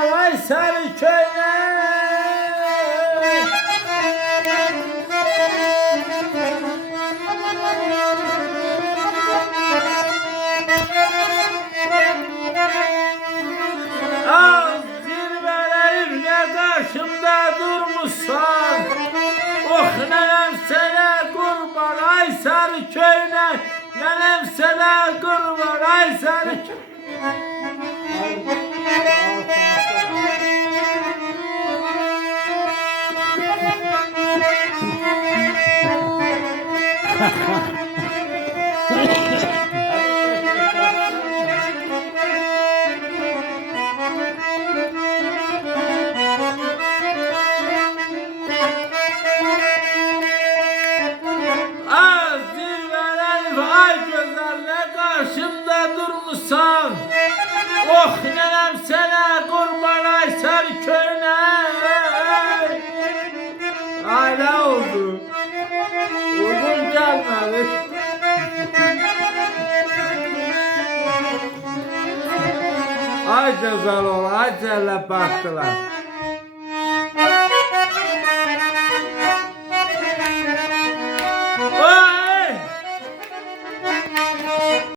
Vay sarı köyler. Az zirveleyim ne karşımda durmuşsan. Oh nenem sana kurban ay sarı köyler. Nenem sana kurban ay sarı köyler. Az zirvelen vay güzelle karşımda durmuşsan. Oh nenem sana kurban ay sarı köyler. Hala oldu. Uzun gelmedi. Ay güzel ol, ay celle baktılar.